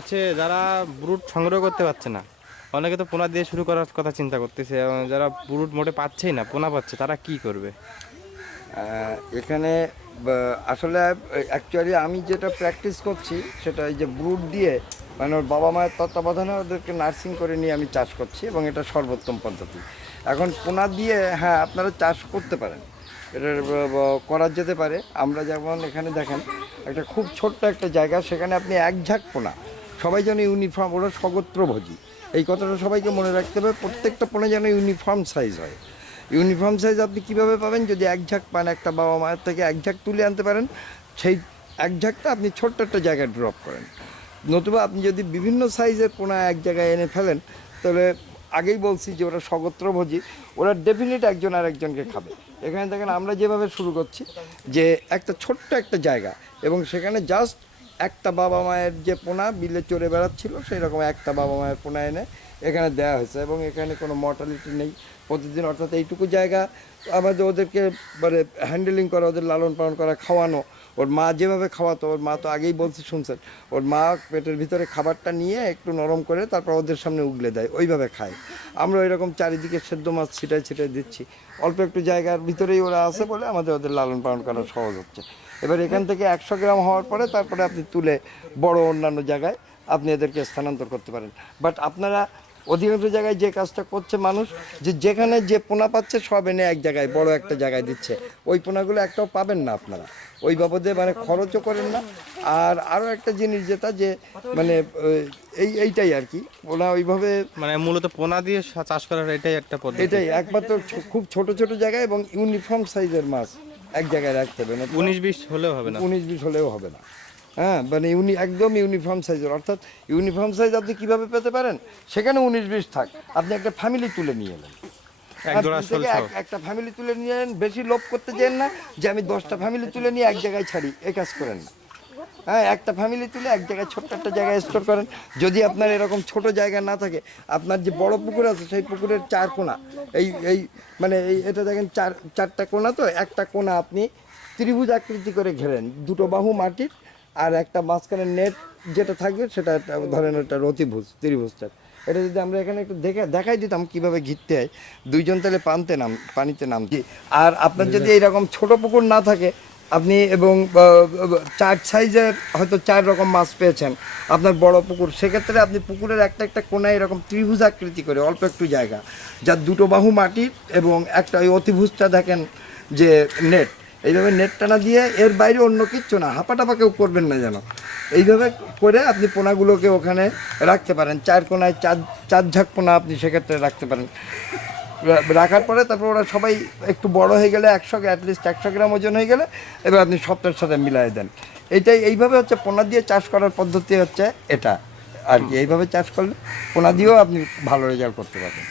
আছে, যারা ব্রুট সংগ্রহ করতে পারছে না। অনেকে তো পোনা দিয়ে শুরু করার কথা চিন্তা করতেছে যারা ব্রুট মোটে পাচ্ছেই না, পোনা পাচ্ছে, তারা কি করবে? এখানে আসলে অ্যাকচুয়ালি আমি যেটা প্র্যাকটিস করছি, সেটা এই যে ব্রুট দিয়ে মানে ওর বাবা মায়ের তত্ত্বাবধানে ওদেরকে নার্সিং করে নিয়ে আমি চাষ করছি, এবং এটা সর্বোত্তম পদ্ধতি। এখন পোনা দিয়ে হ্যাঁ আপনারা চাষ করতে পারেন। এটা করা যেতে পারে। আমরা যেমন এখানে দেখেন, একটা খুব ছোট্ট একটা জায়গা, সেখানে আপনি এক ঝাঁক পোনা সবাই যেন ইউনিফর্ম ওরা সগোত্রভোজী এই কথাটা সবাইকে মনে রাখতে হবে, প্রত্যেকটা পোনা যেন ইউনিফর্ম সাইজ হয়। ইউনিফর্ম সাইজ আপনি কীভাবে পাবেন? যদি এক ঝাঁক পান একটা বাবা মায়ের থেকে এক ঝাঁক তুলে আনতে পারেন, সেই এক ঝাঁকটা আপনি ছোট্ট একটা জায়গায় ড্রপ করেন। নতুবা আপনি যদি বিভিন্ন সাইজের পোনা এক জায়গায় এনে ফেলেন, তাহলে আগেই বলছি যে ওরা সগোত্রভোজী ওরা ডেফিনেট একজন আর একজনকে খাবে। এখানে দেখেন আমরা যেভাবে শুরু করছি, যে একটা ছোট্ট একটা জায়গা এবং সেখানে জাস্ট একটা বাবা মায়ের যে পোনা, বিলে চড়ে বেড়াচ্ছিল, সেই রকম একটা বাবা মায়ের পোনা এনে এখানে দেওয়া হয়েছে এবং এখানে কোনো মর্টালিটি নেই প্রতিদিন। অর্থাৎ এইটুকু জায়গা আমাদের ওদেরকে মানে হ্যান্ডেলিং করা, ওদের লালন পালন করা, খাওয়ানো। ওর মা যেভাবে খাওয়াতো, ওর মা তো আগেই বলছে, শুনছেন? ওর মা পেটের ভিতরে খাবারটা নিয়ে একটু নরম করে তারপর ওদের সামনে উগলে দেয়, ওইভাবে খায়। আমরা এরকম চারিদিকে সেদ্ধ মাছ ছিটায় ছিটায় দিচ্ছি। অল্প একটু জায়গার ভিতরেই ওরা আছে বলে আমাদের ওদের লালন পালন করা সহজ হচ্ছে। এবার এখান থেকে একশো গ্রাম হওয়ার পরে তারপরে আপনি তুলে বড় অন্যান্য জায়গায় আপনি এদেরকে স্থানান্তর করতে পারেন। বাট আপনারা অধিকাংশ জায়গায় যে কাজটা করছে মানুষ যে যেখানে যে পোনা পাচ্ছে সব এনে এক জায়গায় বড় একটা জায়গায় দিচ্ছে। ওই পোনাগুলো একটাও পাবেন না আপনারা। ওই বাবদে মানে খরচও করেন না। আর আরও একটা জিনিস যেটা যে মানে এই এইটাই আর কি। ওরা ওইভাবে মানে মূলত পোনা দিয়ে চাষ করার এটাই একটা পদ্ধতি। এটাই একমাত্র খুব ছোট ছোট জায়গায় এবং ইউনিফর্ম সাইজের মাছ। এক জায়গায় রাখতে হবে না উনিশ বিশ হলেও হবে না। উনিশ বিশ হলেও হবে না। হ্যাঁ মানে ইউনি একদম ইউনিফর্ম সাইজের অর্থাৎ ইউনিফর্ম সাইজ আপনি কীভাবে পেতে পারেন? সেখানে উনিশ বিশ থাক। আপনি একটা ফ্যামিলি তুলে নিয়ে এলেন একটা ফ্যামিলি তুলে নিয়ে বেশি লোভ করতে যেন না যে আমি দশটা ফ্যামিলি তুলে নিয়ে এক জায়গায় ছাড়ি এ কাজ করেন না। হ্যাঁ একটা ফ্যামিলি তুলে এক জায়গায় ছোট্ট একটা জায়গায় স্টোর করেন। যদি আপনার এরকম ছোট জায়গা না থাকে আপনার যে বড় পুকুর আছে সেই পুকুরের চার কোনা। এই এই মানে এই এটা দেখেন চার চারটা কোনা তো একটা কোনা আপনি ত্রিভুজ আকৃতি করে ঘেরেন। দুটো বাহু মাটির আর একটা মাঝখানে নেট যেটা থাকবে সেটা একটা ধরেন ওটা রতিভুজ ত্রিভুজটা। এটা যদি আমরা এখানে একটু দেখে দেখাই দিতাম কীভাবে ঘিরতে হয়। দুইজন তাহলে পানতে নাম পানিতে নামছি আর আপনার যদি এইরকম ছোট পুকুর না থাকে আপনি এবং চার সাইজের হয়তো চার রকম মাছ পেয়েছেন আপনার বড় পুকুর, সেক্ষেত্রে আপনি পুকুরের একটা একটা কোনায় এরকম ত্রিভুজ আকৃতি করে, অল্প একটু জায়গা, যার দুটো বাহু মাটির এবং একটা ওই অতিভুজটা দেখেন যে নেট, এইভাবে নেট টানা দিয়ে এর বাইরে অন্য কিচ্ছু না হাঁপাটাপা কেউ করবেন না যেন। এইভাবে করে আপনি পোনাগুলোকে ওখানে রাখতে পারেন, চার কোনায় চার চার ঝাঁক পোনা আপনি সেক্ষেত্রে রাখতে পারেন। রাখার পরে তারপর ওরা সবাই একটু বড় হয়ে গেলে একশো অ্যাটলিস্ট একশো গ্রাম ওজন হয়ে গেলে এবার আপনি সপ্তাহের সাথে মিলাই দেন। এটাই এইভাবে হচ্ছে পোনা দিয়ে চাষ করার পদ্ধতি হচ্ছে এটা। আর কি, এইভাবে চাষ করলে পোনা দিয়েও আপনি ভালো রেজাল্ট করতে পারবেন।